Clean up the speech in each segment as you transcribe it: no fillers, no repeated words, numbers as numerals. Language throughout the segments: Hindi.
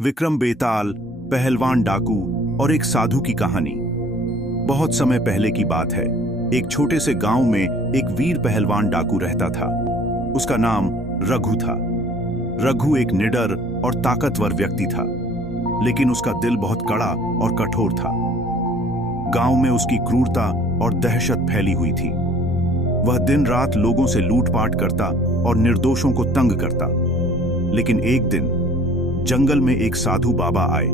विक्रम बेताल, पहलवान डाकू और एक साधु की कहानी। बहुत समय पहले की बात है। एक छोटे से गांव में एक वीर पहलवान डाकू रहता था। उसका नाम रघु था। रघु एक निडर और ताकतवर व्यक्ति था, लेकिन उसका दिल बहुत कड़ा और कठोर था। गांव में उसकी क्रूरता और दहशत फैली हुई थी। वह दिन रात लोगों से लूटपाट करता और निर्दोषों को तंग करता। लेकिन एक दिन जंगल में एक साधु बाबा आए,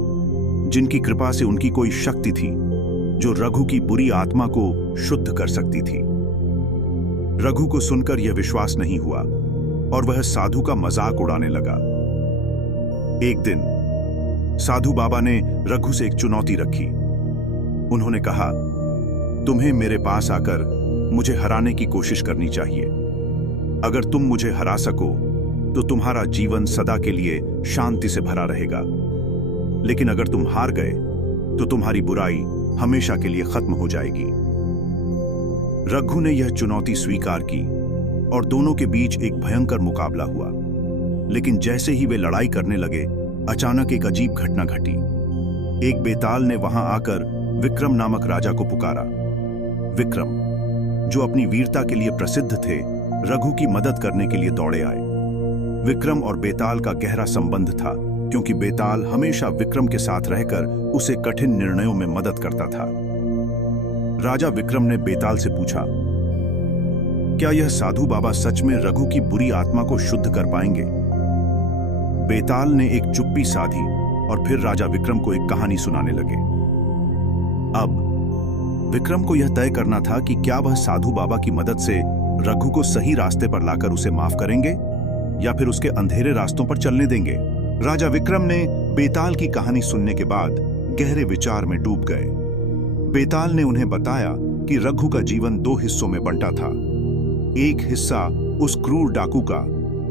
जिनकी कृपा से उनकी कोई शक्ति थी जो रघु की बुरी आत्मा को शुद्ध कर सकती थी। रघु को सुनकर यह विश्वास नहीं हुआ और वह साधु का मजाक उड़ाने लगा। एक दिन साधु बाबा ने रघु से एक चुनौती रखी। उन्होंने कहा, तुम्हें मेरे पास आकर मुझे हराने की कोशिश करनी चाहिए। अगर तुम मुझे हरा सको तो तुम्हारा जीवन सदा के लिए शांति से भरा रहेगा, लेकिन अगर तुम हार गए तो तुम्हारी बुराई हमेशा के लिए खत्म हो जाएगी। रघु ने यह चुनौती स्वीकार की और दोनों के बीच एक भयंकर मुकाबला हुआ। लेकिन जैसे ही वे लड़ाई करने लगे, अचानक एक अजीब घटना घटी। एक बेताल ने वहां आकर विक्रम नामक राजा को पुकारा। विक्रम, जो अपनी वीरता के लिए प्रसिद्ध थे, रघु की मदद करने के लिए दौड़े आए। विक्रम और बेताल का गहरा संबंध था, क्योंकि बेताल हमेशा विक्रम के साथ रहकर उसे कठिन निर्णयों में मदद करता था। राजा विक्रम ने बेताल से पूछा, क्या यह साधु बाबा सच में रघु की बुरी आत्मा को शुद्ध कर पाएंगे? बेताल ने एक चुप्पी साधी और फिर राजा विक्रम को एक कहानी सुनाने लगे। अब विक्रम को यह तय करना था कि क्या वह साधु बाबा की मदद से रघु को सही रास्ते पर लाकर उसे माफ करेंगे या फिर उसके अंधेरे रास्तों पर चलने देंगे। राजा विक्रम ने बेताल की कहानी सुनने के बाद गहरे विचार में डूब गए। बेताल ने उन्हें बताया कि रघु का जीवन दो हिस्सों में बंटा था। एक हिस्सा उस क्रूर डाकू का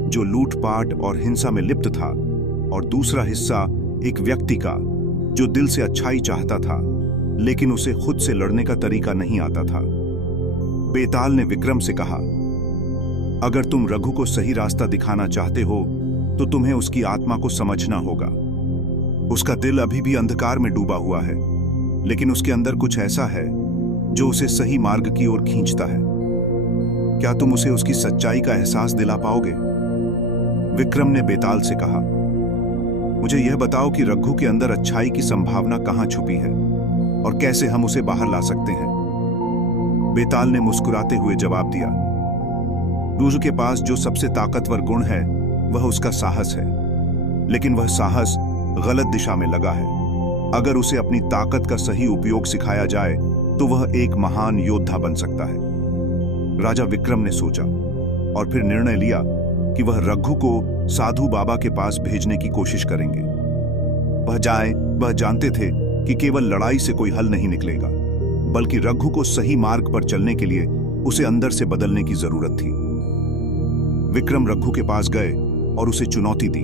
जो लूटपाट और हिंसा में लिप्त था, और दूसरा हिस्सा एक व्यक्ति का जो दिल से अच्छाई चाहता था, लेकिन उसे खुद से लड़ने का तरीका नहीं आता था। बेताल ने विक्रम से कहा, अगर तुम रघु को सही रास्ता दिखाना चाहते हो तो तुम्हें उसकी आत्मा को समझना होगा। उसका दिल अभी भी अंधकार में डूबा हुआ है, लेकिन उसके अंदर कुछ ऐसा है जो उसे सही मार्ग की ओर खींचता है। क्या तुम उसे उसकी सच्चाई का एहसास दिला पाओगे? विक्रम ने बेताल से कहा, मुझे यह बताओ कि रघु के अंदर अच्छाई की संभावना कहां छुपी है और कैसे हम उसे बाहर ला सकते हैं। बेताल ने मुस्कुराते हुए जवाब दिया, रघु के पास जो सबसे ताकतवर गुण है वह उसका साहस है, लेकिन वह साहस गलत दिशा में लगा है। अगर उसे अपनी ताकत का सही उपयोग सिखाया जाए तो वह एक महान योद्धा बन सकता है। राजा विक्रम ने सोचा और फिर निर्णय लिया कि वह रघु को साधु बाबा के पास भेजने की कोशिश करेंगे। वह जानते थे कि केवल लड़ाई से कोई हल नहीं निकलेगा, बल्कि रघु को सही मार्ग पर चलने के लिए उसे अंदर से बदलने की जरूरत थी। विक्रम रघु के पास गए और उसे चुनौती दी,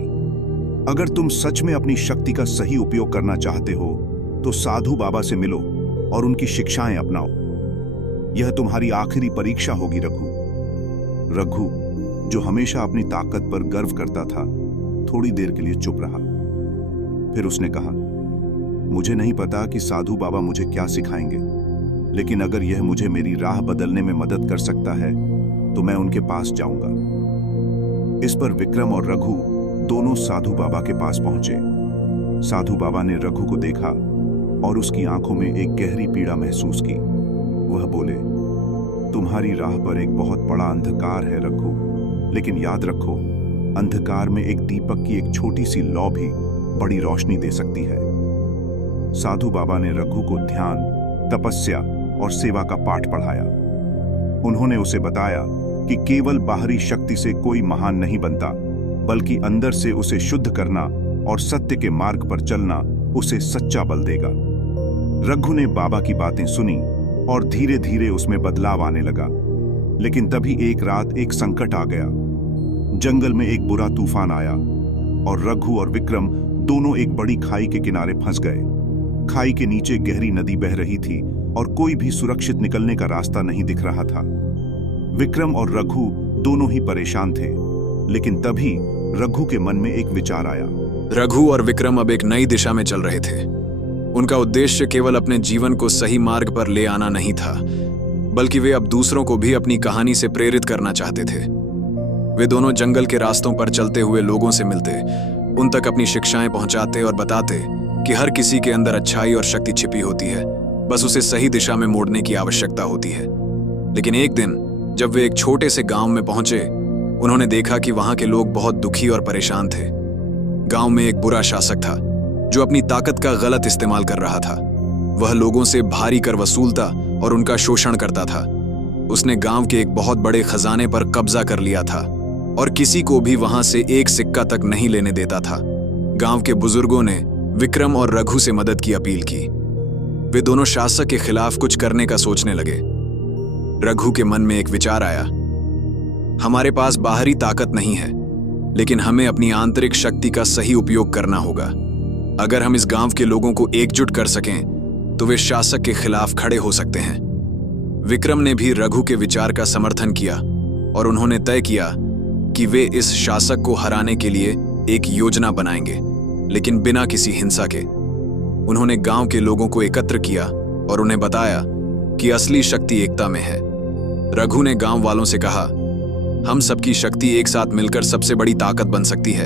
अगर तुम सच में अपनी शक्ति का सही उपयोग करना चाहते हो तो साधु बाबा से मिलो और उनकी शिक्षाएं अपनाओ। यह तुम्हारी आखिरी परीक्षा होगी। रघु, जो हमेशा अपनी ताकत पर गर्व करता था, थोड़ी देर के लिए चुप रहा। फिर उसने कहा, मुझे नहीं पता कि साधु बाबा मुझे क्या सिखाएंगे, लेकिन अगर यह मुझे मेरी राह बदलने में मदद कर सकता है तो मैं उनके पास जाऊंगा। इस पर विक्रम और रघु दोनों साधु बाबा के पास पहुंचे। साधु बाबा ने रघु को देखा और उसकी आंखों में एक गहरी पीड़ा महसूस की। वह बोले, तुम्हारी राह पर एक बहुत बड़ा अंधकार है रघु, लेकिन याद रखो, अंधकार में एक दीपक की एक छोटी सी लौ भी बड़ी रोशनी दे सकती है। साधु बाबा ने रघु को ध्यान, तपस्या और सेवा का पाठ पढ़ाया। उन्होंने उसे बताया कि केवल बाहरी शक्ति से कोई महान नहीं बनता, बल्कि अंदर से उसे शुद्ध करना और सत्य के मार्ग पर चलना उसे सच्चा बल देगा। रघु ने बाबा की बातें सुनी और धीरे धीरे उसमें बदलाव आने लगा। लेकिन तभी एक रात एक संकट आ गया। जंगल में एक बुरा तूफान आया और रघु और विक्रम दोनों एक बड़ी खाई के किनारे फंस गए। खाई के नीचे गहरी नदी बह रही थी और कोई भी सुरक्षित निकलने का रास्ता नहीं दिख रहा था। विक्रम और रघु दोनों ही परेशान थे, लेकिन तभी रघु के मन में एक विचार आया। रघु और विक्रम अब एक नई दिशा में चल रहे थे। उनका उद्देश्य केवल अपने जीवन को सही मार्ग पर ले आना नहीं था, बल्कि वे अब दूसरों को भी अपनी कहानी से प्रेरित करना चाहते थे। वे दोनों जंगल के रास्तों पर चलते हुए लोगों से मिलते, उन तक अपनी शिक्षाएं पहुंचाते और बताते कि हर किसी के अंदर अच्छाई और शक्ति छिपी होती है, बस उसे सही दिशा में मोड़ने की आवश्यकता होती है। लेकिन एक दिन जब वे एक छोटे से गांव में पहुंचे, उन्होंने देखा कि वहां के लोग बहुत दुखी और परेशान थे। गांव में एक बुरा शासक था जो अपनी ताकत का गलत इस्तेमाल कर रहा था। वह लोगों से भारी कर वसूलता और उनका शोषण करता था। उसने गांव के एक बहुत बड़े खजाने पर कब्जा कर लिया था और किसी को भी वहां से एक सिक्का तक नहीं लेने देता था। गांव के बुजुर्गों ने विक्रम और रघु से मदद की अपील की। वे दोनों शासक के खिलाफ कुछ करने का सोचने लगे। रघु के मन में एक विचार आया, हमारे पास बाहरी ताकत नहीं है, लेकिन हमें अपनी आंतरिक शक्ति का सही उपयोग करना होगा। अगर हम इस गांव के लोगों को एकजुट कर सकें तो वे शासक के खिलाफ खड़े हो सकते हैं। विक्रम ने भी रघु के विचार का समर्थन किया और उन्होंने तय किया कि वे इस शासक को हराने के लिए एक योजना बनाएंगे, लेकिन बिना किसी हिंसा के। उन्होंने गांव के लोगों को एकत्र किया और उन्हें बताया कि असली शक्ति एकता में है। रघु ने गांव वालों से कहा, हम सबकी शक्ति एक साथ मिलकर सबसे बड़ी ताकत बन सकती है।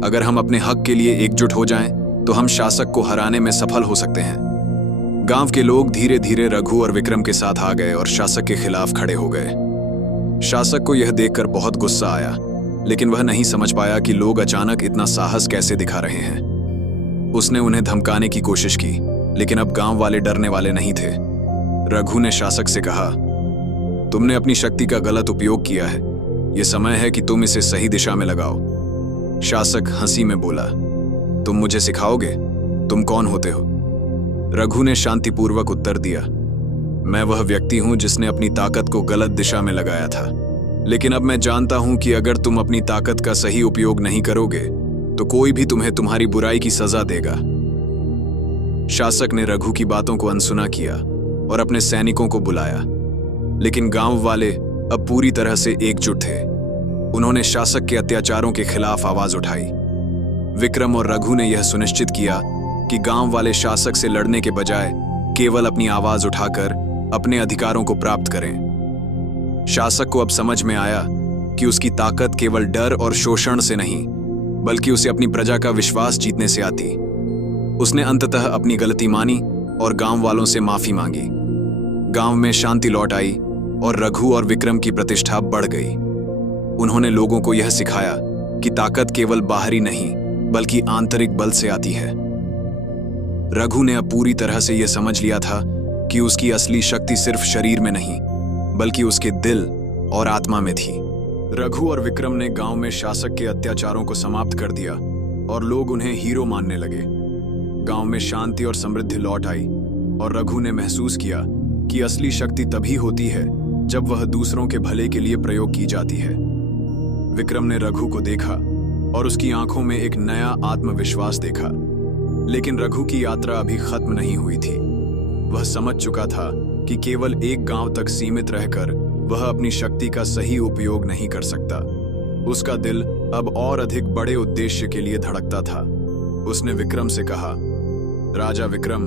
अगर हम अपने हक के लिए एकजुट हो जाएं, तो हम शासक को हराने में सफल हो सकते हैं। गांव के लोग धीरे धीरे रघु और विक्रम के साथ आ गए और शासक के खिलाफ खड़े हो गए। शासक को यह देखकर बहुत गुस्सा आया, लेकिन वह नहीं समझ पाया कि लोग अचानक इतना साहस कैसे दिखा रहे हैं। उसने उन्हें धमकाने की कोशिश की, लेकिन अब गांव वाले डरने वाले नहीं थे। रघु ने शासक से कहा, तुमने अपनी शक्ति का गलत उपयोग किया है। यह समय है कि तुम इसे सही दिशा में लगाओ। शासक हंसी में बोला, तुम मुझे सिखाओगे? तुम कौन होते हो? रघु ने शांतिपूर्वक उत्तर दिया, मैं वह व्यक्ति हूं जिसने अपनी ताकत को गलत दिशा में लगाया था, लेकिन अब मैं जानता हूं कि अगर तुम अपनी ताकत का सही उपयोग नहीं करोगे तो कोई भी तुम्हें तुम्हारी बुराई की सजा देगा। शासक ने रघु की बातों को अनसुना किया और अपने सैनिकों को बुलाया, लेकिन गांव वाले अब पूरी तरह से एकजुट थे। उन्होंने शासक के अत्याचारों के खिलाफ आवाज उठाई। विक्रम और रघु ने यह सुनिश्चित किया कि गांव वाले शासक से लड़ने के बजाय केवल अपनी आवाज उठाकर अपने अधिकारों को प्राप्त करें। शासक को अब समझ में आया कि उसकी ताकत केवल डर और शोषण से नहीं, बल्कि उसे अपनी प्रजा का विश्वास जीतने से आती। उसने अंततः अपनी गलती मानी और गांव वालों से माफी मांगी। गांव में शांति लौट आई और रघु और विक्रम की प्रतिष्ठा बढ़ गई। उन्होंने लोगों को यह सिखाया कि ताकत केवल बाहरी नहीं, बल्कि आंतरिक बल से आती है। रघु ने अब पूरी तरह से यह समझ लिया था कि उसकी असली शक्ति सिर्फ शरीर में नहीं, बल्कि उसके दिल और आत्मा में थी। रघु और विक्रम ने गांव में शासक के अत्याचारों को समाप्त कर दिया और लोग उन्हें हीरो मानने लगे। गांव में शांति और समृद्धि लौट आई और रघु ने महसूस किया कि असली शक्ति तभी होती है जब वह दूसरों के भले के लिए प्रयोग की जाती है। विक्रम ने रघु को देखा और उसकी आंखों में एक नया आत्मविश्वास देखा, लेकिन रघु की यात्रा अभी खत्म नहीं हुई थी। वह समझ चुका था कि केवल एक गांव तक सीमित रहकर वह अपनी शक्ति का सही उपयोग नहीं कर सकता। उसका दिल अब और अधिक बड़े उद्देश्य के लिए धड़कता था। उसने विक्रम से कहा, राजा विक्रम,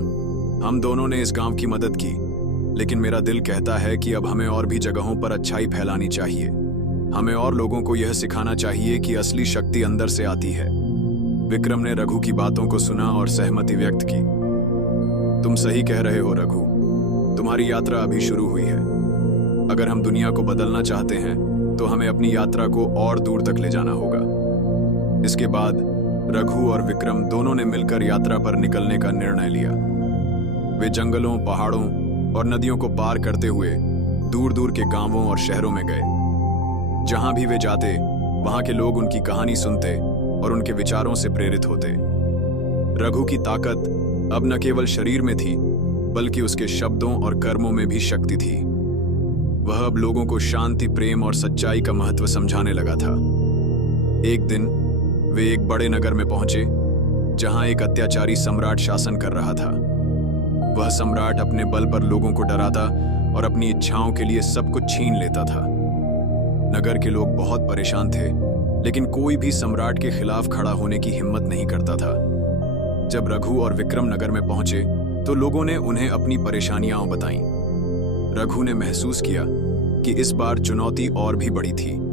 हम दोनों ने इस गांव की मदद की, लेकिन मेरा दिल कहता है कि अब हमें और भी जगहों पर अच्छाई फैलानी चाहिए। हमें और लोगों को यह सिखाना चाहिए कि असली शक्ति अंदर से आती है। विक्रम ने रघु की बातों को सुना और सहमति व्यक्त की। तुम सही कह रहे हो रघु, तुम्हारी यात्रा अभी शुरू हुई है। अगर हम दुनिया को बदलना चाहते हैं तो हमें अपनी यात्रा को और दूर तक ले जाना होगा। इसके बाद रघु और विक्रम दोनों ने मिलकर यात्रा पर निकलने का निर्णय लिया। वे जंगलों, पहाड़ों और नदियों को पार करते हुए दूर दूर के गांवों और शहरों में गए। जहां भी वे जाते, वहां के लोग उनकी कहानी सुनते और उनके विचारों से प्रेरित होते। रघु की ताकत अब न केवल शरीर में थी, बल्कि उसके शब्दों और कर्मों में भी शक्ति थी। वह अब लोगों को शांति, प्रेम और सच्चाई का महत्व समझाने लगा था। एक दिन वे एक बड़े नगर में पहुंचे, जहां एक अत्याचारी सम्राट शासन कर रहा था। वह सम्राट अपने बल पर लोगों को डराता और अपनी इच्छाओं के लिए सब कुछ छीन लेता था। नगर के लोग बहुत परेशान थे, लेकिन कोई भी सम्राट के खिलाफ खड़ा होने की हिम्मत नहीं करता था। जब रघु और विक्रम नगर में पहुंचे तो लोगों ने उन्हें अपनी परेशानियां बताईं। रघु ने महसूस किया कि इस बार चुनौती और भी बड़ी थी।